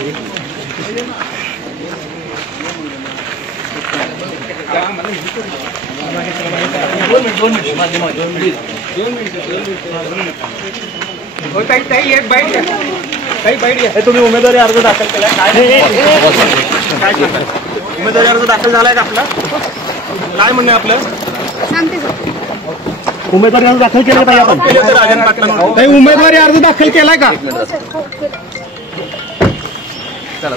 एक बाईट घ्या, काही बाईट घ्या. तुम्ही उमेदवारी अर्ज दाखल केलाय, काय उमेदवारी अर्ज दाखल झालाय का आपला? काय म्हणणं आपलं? उमेदवारी अर्ज दाखल केला का आपण? राजन पाटलांवर काही उमेदवारी अर्ज दाखल केलाय का? चला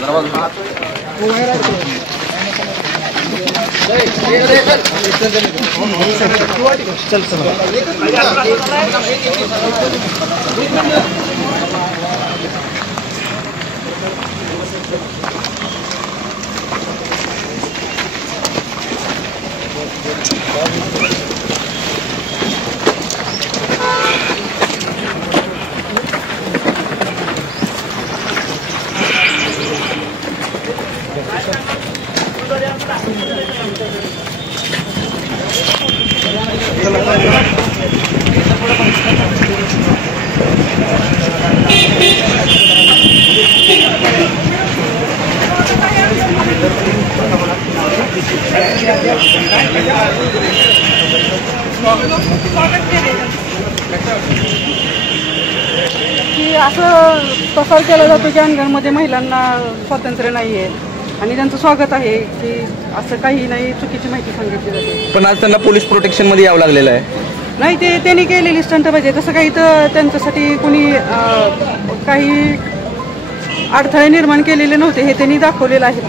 की असं प्रसार केला जातो की अंगणमध्ये महिलांना स्वातंत्र्य नाही आहे आणि त्यांचं स्वागत आहे की असं काही नाही, चुकीची माहिती सांगितली जाते. पण आज त्यांना पोलीस प्रोटेक्शनमध्ये यावं लागलेलं आहे. नाही, ते त्यांनी केलेली स्टंट पाहिजे. तसं काही तर त्यांच्यासाठी कोणी काही अडथळे निर्माण केलेले नव्हते, हे त्यांनी दाखवलेलं आहे.